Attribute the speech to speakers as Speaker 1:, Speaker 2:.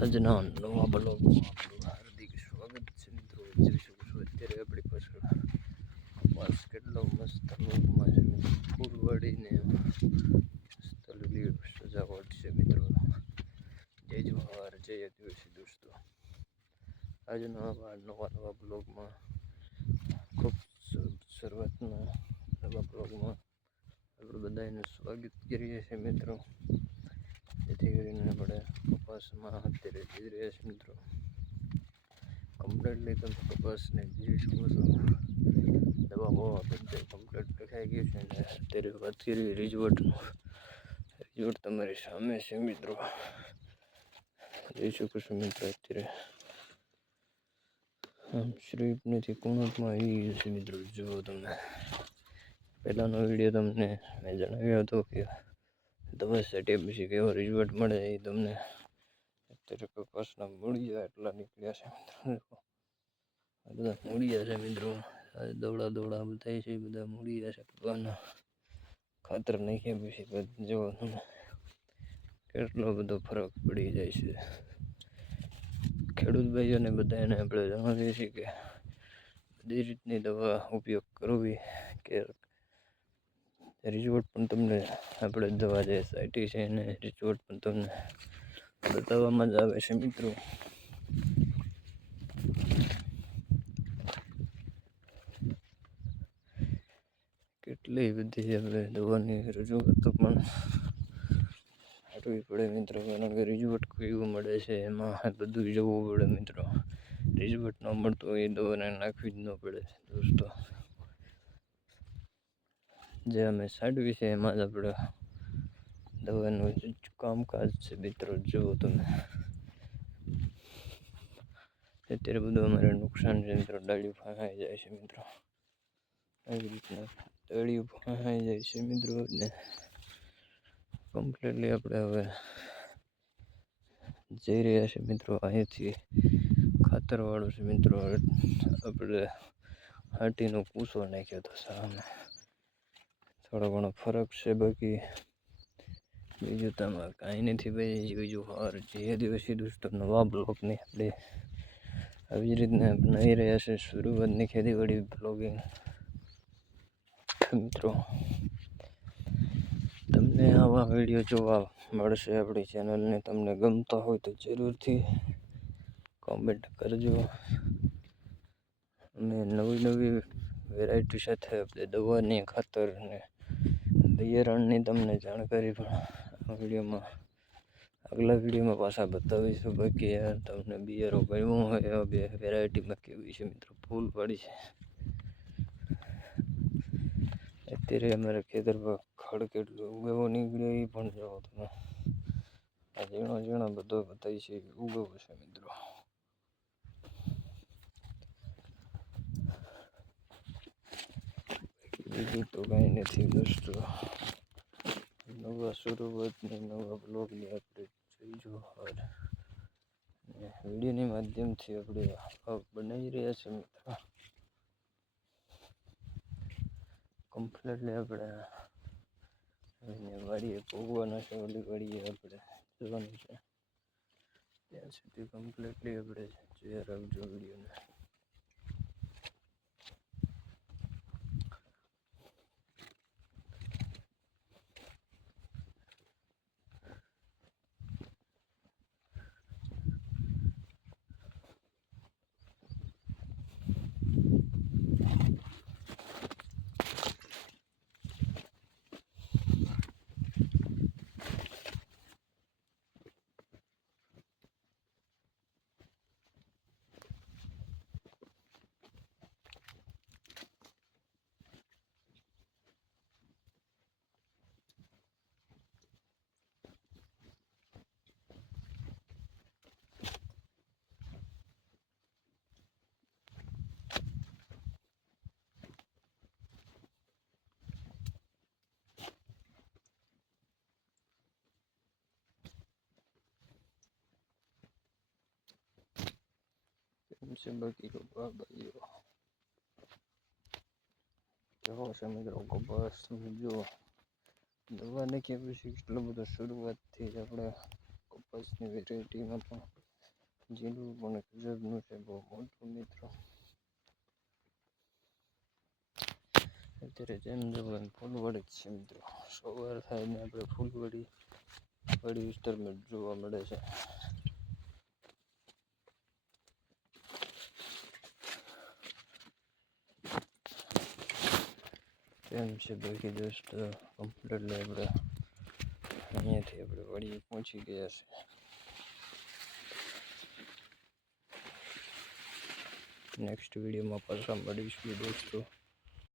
Speaker 1: આજના નવા બ્લોગમાં આપણું હાર્દિક સ્વાગત છે મિત્રો. જોઈ શકો છો અત્યારે આપણી પાછળ કપાસ કેટલો મસ્ત લોકમાં છે મિત્રો. ફૂલ વળીને સ્થળની સજાવટ છે મિત્રો. જય જવાહર, જય આદિવાસી દોસ્તો. આજના આવા નવા નવા બ્લોગમાં ખૂબ શરૂઆતના નવા બ્લોગમાં આપણે બધાને સ્વાગત કરીએ છીએ મિત્રો. જેથી કરીને આપણે કપાસમાં અત્યારે જઈ રહ્યા છે મિત્રો. કમ્પ્લેટલી તમે કપાસને જોઈ શકો છો દવા બવા બધે કમ્પ્લીટ લખાઈ ગયું છે અને અત્યારે વાત કરીએ રિઝોર્ટનું રિઝોર્ટ તમારી સામે છે, મિત્રો. જઈ શકો છો મિત્રો અત્યારે. આમ શ્રીપનેથી કુણકમાં આવી ગયું છે મિત્રો. જુઓ તમે. પહેલાંનો વીડિયો તમને મેં જણાવ્યો હતો કે દવા સેટે પછી કેવો રિઝલ્ટ મળે એ તમને અત્યારે કપાસના મૂળિયા એટલા નીકળ્યા છે મિત્રો. બધા મૂળિયા છે મિત્રો. દોડા દોડા બધા છે, બધા મૂળિયા છે ભગવાનના. ખાતર નાખ્યા પછી તમે, કેટલો બધો ફરક પડી જાય છે. ખેડૂત ભાઈઓને બધાને આપણે જણાવીએ છીએ કે બધી રીતની દવા ઉપયોગ કરવી કે રિઝોર્ટ પણ તમને આપણે દવા જે સાઈટી છે એને રિઝોર્ટ પણ તમને બતાવવામાં જ આવે છે મિત્રો. કેટલી બધી આપણે દવાની રજૂઆતો પણ કરવી પડે મિત્રો. કારણ કે રિઝવટ કેવું મળે છે, એમાં બધું જવું પડે મિત્રો. રિઝવટ ન મળતો એ દવાને નાખવી જ ન પડે દોસ્તો. જે અમે સાડવી છે એમાં જ આપણે દવાનું કામકાજ છે મિત્રો જુઓ તમે અત્યારે બધું અમારે નુકસાન છે મિત્રો ડાળીઓ ફાંહાઈ જાય છે મિત્રો આવી રીતના ડાળીઓ ફાંહાઈ જાય છે મિત્રો ને કમ્પ્લીટલી આપણે હવે જઈ રહ્યા છે મિત્રો અહીંથી ખાતરવાળું છે મિત્રો આપણે હાટીનો કૂસો નાખ્યો હતો સામે થોડો ઘણો ફરક છે બાકી બીજું તમારે કાંઈ નથી ભાઈ બીજું હાર જે દિવસી દોસ્તો નવા બ્લોગની આપણે આવી જ રીતના અપનાવી રહ્યા છે શરૂઆતની ખેતીવાડી બ્લોગિંગ. મિત્રો, તમને આવા વીડિયો જોવા મળશે આપણી ચેનલને. તમને ગમતા હોય તો જરૂરથી કોમેન્ટ કરજો. અને નવી નવી વેરાયટી સાથે આપણે દવાની ખાતર અને બિયારણની તમને જાણકારી પણ વિડીયોમાં, આગલા વિડીયોમાં પાછા બતાવીશું બાકી યાર, તમને બિયારો ગમ્યું હોય એવા બે વેરાયટીમાં કેવી છે મિત્રો, ફૂલ પડી છે. અત્યારે અમારા ખેતરમાં ખડ કેટલો ઉગાવો નીકળ્યો એ પણ જોવો તમે. આ ઝીણો ઝીણો બધો બતાવી છે ઉગાવો છે મિત્રો. બીજું તો કાંઈ નથી દોસ્તો નવા શરૂઆતની નવા બ્લોગની આપણે જોઈજો હાર વિડીયોની માધ્યમથી આપણે બનાવી રહ્યા છીએ મિત્રો. કમ્પ્લીટલી આપણે વાડીએ ભોગવાના છે, ઓલી વાડીએ આપણે જવાનું છે. ત્યાં સુધી કમ્પ્લીટલી આપણે જોયા રાખજો વિડીયોને. કેમ છે બાકી કપા ભાઈઓ કેવો છે મિત્રો કપાસ તમે જુઓ દવા નાખ્યા પછી કેટલો બધો શરૂઆતથી જ આપણે કપાસની વેરાયટીમાં પણ જીલું પણ ગજબનું છે બહુ મોટું મિત્રો અત્યારે જેમ જવું એમ ફૂલવાડી જ છે મિત્રો સવાર થાય ને આપણે ફૂલવાડી વાડી વિસ્તારમાં જ જોવા મળે છે કેમ છે બાકી દોસ્તો કમ્પ્લીટલી આપણે અહીંયાથી આપણે વળી પહોંચી ગયા છે. નેક્સ્ટ વિડીયોમાં પાછા મળીશું, દોસ્તો.